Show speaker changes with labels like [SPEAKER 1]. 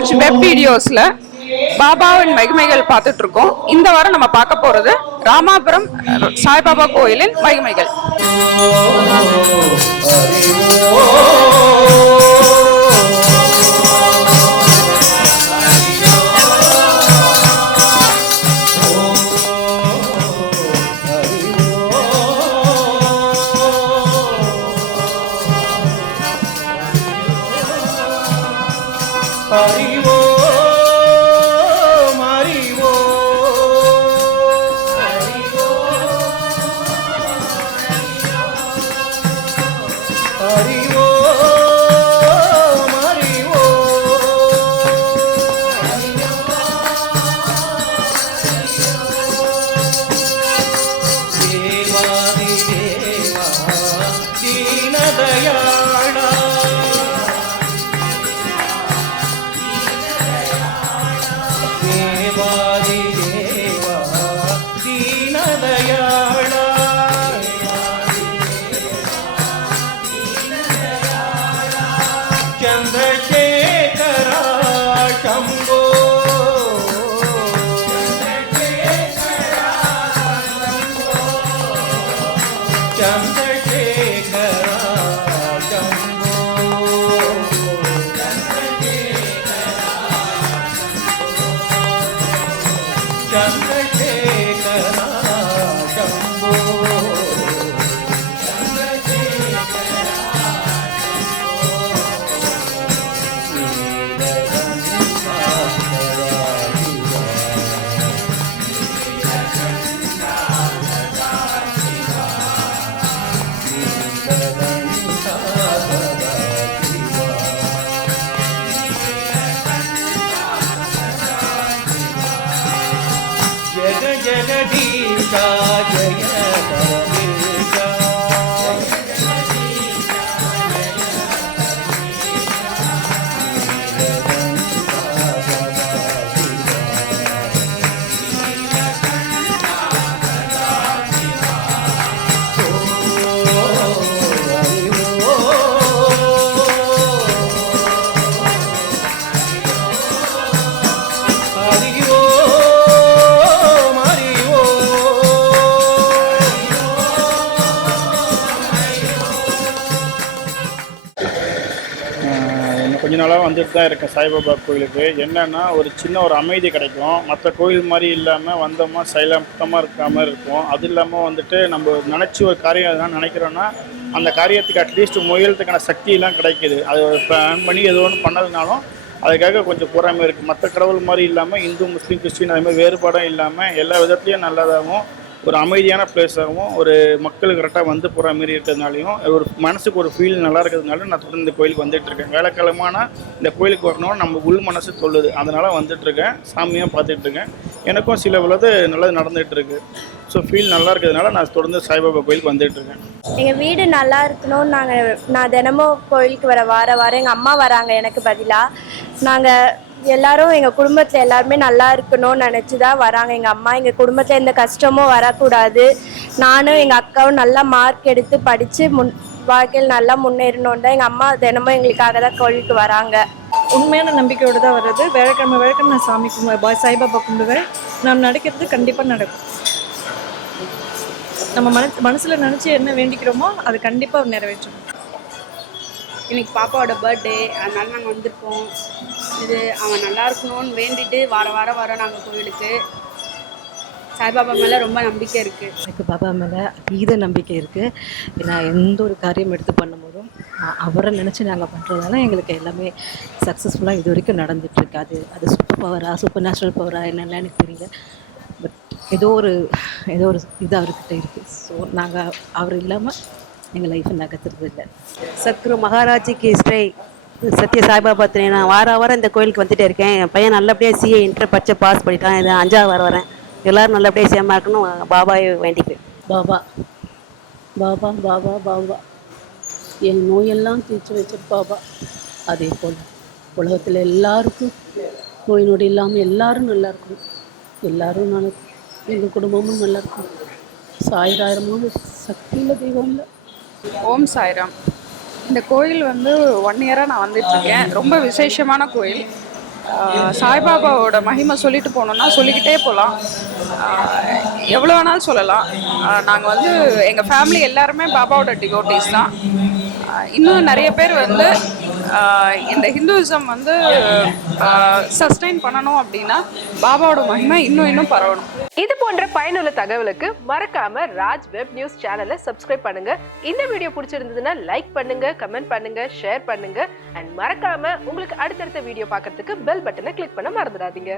[SPEAKER 1] Watch web வீடியோஸ்ல பாபாவின் மகிமைகள் பார்த்துட்டு இருக்கோம் இந்த வாரம் நம்ம பார்க்க போறது ராமாபுரம் சாய்பாபா கோயிலின் மகிமைகள்
[SPEAKER 2] Maria.
[SPEAKER 3] ಜಗದೀಶ ಜಯ ಪರಮ நாளாக வந்துட்டு தான் இருக்கேன் சாய்பாபா கோயிலுக்கு. என்னென்னா ஒரு சின்ன ஒரு அமைதி கிடைக்கும். மற்ற கோயில் மாதிரி இல்லாமல் வந்தோமா சைலண்டமாக இருக்கிற மாதிரி இருக்கும். அது இல்லாமல் வந்துட்டு நம்ம நினச்சி ஒரு காரியம் எதனா நினைக்கிறோன்னா அந்த காரியத்துக்கு அட்லீஸ்ட் முயலத்துக்கான சக்தியெல்லாம் கிடைக்குது. அது பிளான் பண்ணி எது ஒன்று பண்ணதுனாலும் அதுக்காக கொஞ்சம் பொறாமை இருக்குது மற்ற கடவுள் மாதிரி இல்லாமல் இந்து முஸ்லீம் கிறிஸ்டின் அது மாதிரி வேறுபாடும் இல்லாமல் எல்லா விதத்துலேயும் நல்லதாகவும் ஒரு அமைதியான பிளேஸாகவும் ஒரு மக்கள் கரெக்டாக வந்து போகிற மாரி இருக்கிறதுனாலையும் ஒரு மனசுக்கு ஒரு ஃபீல் நல்லா இருக்கிறதுனால நான் தொடர்ந்து இந்த கோயிலுக்கு வந்துட்டுருக்கேன் வேலைக்கிழமான இந்த கோயிலுக்கு வரணும்னு நம்ம உள் மனசு சொல்லுது. அதனால் வந்துட்டுருக்கேன் சாமியாக பார்த்துட்ருக்கேன் எனக்கும் சில உள்ளது நல்லது நடந்துகிட்ருக்கு ஸோ ஃபீல் நல்லா இருக்கிறதுனால நான் தொடர்ந்து சாய்பாபா கோயிலுக்கு வந்துட்டுருக்கேன்
[SPEAKER 4] எங்கள் வீடு நல்லா இருக்கணும்னு நாங்கள் நான் தினமும் கோயிலுக்கு வர வார வாரம் எங்கள் அம்மா வராங்க எனக்கு பதிலாக நாங்கள் எல்லாரும் எங்கள் குடும்பத்தில் எல்லாருமே நல்லா இருக்கணும்னு நினச்சி தான் வராங்க. எங்கள் அம்மா எங்கள் குடும்பத்தில் எந்த கஷ்டமும் வரக்கூடாது. நானும் எங்கள் அக்காவும் நல்லா மார்க் எடுத்து படித்து முன் வாழ்க்கையில் நல்லா முன்னேறணும் தான் எங்கள் அம்மா தினமும் எங்களுக்காக தான் கோயிலுக்கு வராங்க.
[SPEAKER 5] உண்மையான நம்பிக்கையோடு தான் வர்றது. வேலைக்கிழமை வேலைக்கிழமை நான் சாமி கும்பிடுவேன் பாய் சாய்பாபா கும்பிடுவேன். நான் நினைக்கிறது கண்டிப்பாக நடக்கும். நம்ம மனசு மனசில் நினச்சி என்ன வேண்டிக்கிறோமோ அது கண்டிப்பாக நிறைவேற்றணும்
[SPEAKER 6] இன்னைக்கு பாப்பாவோட பர்த்டே அதனால நாங்கள் வந்திருக்கோம். இது அவன் நல்லா இருக்கணும்னு வேண்டிட்டு வார வாரம் வரோம் நாங்கள் கோவிலுக்கு. சாய்பாபா மேலே ரொம்ப நம்பிக்கை இருக்குது
[SPEAKER 7] எனக்கு பாபா மேலே அதீத நம்பிக்கை இருக்குது நான் எந்த ஒரு காரியம் எடுத்து பண்ணும்போதும் அவரை நினச்சி நாங்கள் பண்ணுறதால எங்களுக்கு எல்லாமே சக்ஸஸ்ஃபுல்லாக இது வரைக்கும் நடந்துகிட்ருக்கு அது அது சூப்பர் பவரா சூப்பர் நேச்சுரல் பவரா என்னெல்லாம் எனக்கு தெரியல. பட் ஏதோ ஒரு ஏதோ ஒரு இது அவர்கிட்ட இருக்குது ஸோ நாங்கள் அவர் இல்லாமல் எங்கள் லைஃப்பை நகர்த்துறது இல்லை.
[SPEAKER 8] சத்குரு மகாராஜிக்கு ஸ்ரீ. சத்ய சாய்பாபா திரு நான் வார வாரம் இந்த கோயிலுக்கு வந்துட்டே இருக்கேன். என் பையன் நல்லபடியாக சிஏ இன்டர் படிச்சு பாஸ் பண்ணிட்டான். இது அஞ்சாவது வாரம் வரேன். எல்லாரும் நல்லபடியாக சேமா இருக்கணும் பாபாயை வேண்டிக்கிறேன்
[SPEAKER 9] பாபா. பாபா பாபா பாபா. என் நோயெல்லாம் தீர்த்து வச்சிரு பாபா. அதே போல் உலகத்தில் எல்லாருக்கும் நோய் நொடி இல்லாமல் எல்லாரும் நல்லா இருக்கணும். எல்லாரும் நல்லா எங்கள் குடும்பமும் நல்லா இருக்கணும். சாயிராயிரமும் சக்தி இல்லை தெய்வம் இல்லை.
[SPEAKER 1] ஓம் சாய்ராம். இந்த கோயில் வந்து ஒன் இயராக நான் வந்துட்டுருக்கேன். ரொம்ப விசேஷமான கோயில். சாய்பாபாவோட மகிமை சொல்லிட்டு போனோம்னா சொல்லிக்கிட்டே போகலாம். எவ்வளோ வேணாலும் சொல்லலாம். நாங்கள் வந்து எங்கள் ஃபேமிலி எல்லாருமே பாபாவோட டிகோட்டிஸ் தான். இன்னும் நிறைய பேர் வந்து இந்த ஹிந்துவிசம் வந்து சஸ்டைன் பண்ணணும் அப்படின்னா பாபாவோட மகிமை இன்னும் இன்னும் பரவணும்.
[SPEAKER 10] இது போன்ற பயனுள்ள தகவலுக்கு மறக்காம ராஜ் வெப் நியூஸ் சேனலை சப்ஸ்கிரைப் பண்ணுங்க. இந்த வீடியோ பிடிச்சிருந்ததுன்னா லைக் பண்ணுங்க கமெண்ட் பண்ணுங்க ஷேர் பண்ணுங்க. அண்ட் மறக்காம உங்களுக்கு அடுத்தடுத்த வீடியோ பார்க்கறதுக்கு பெல் பட்டனை கிளிக் பண்ண மறந்துடாதீங்க.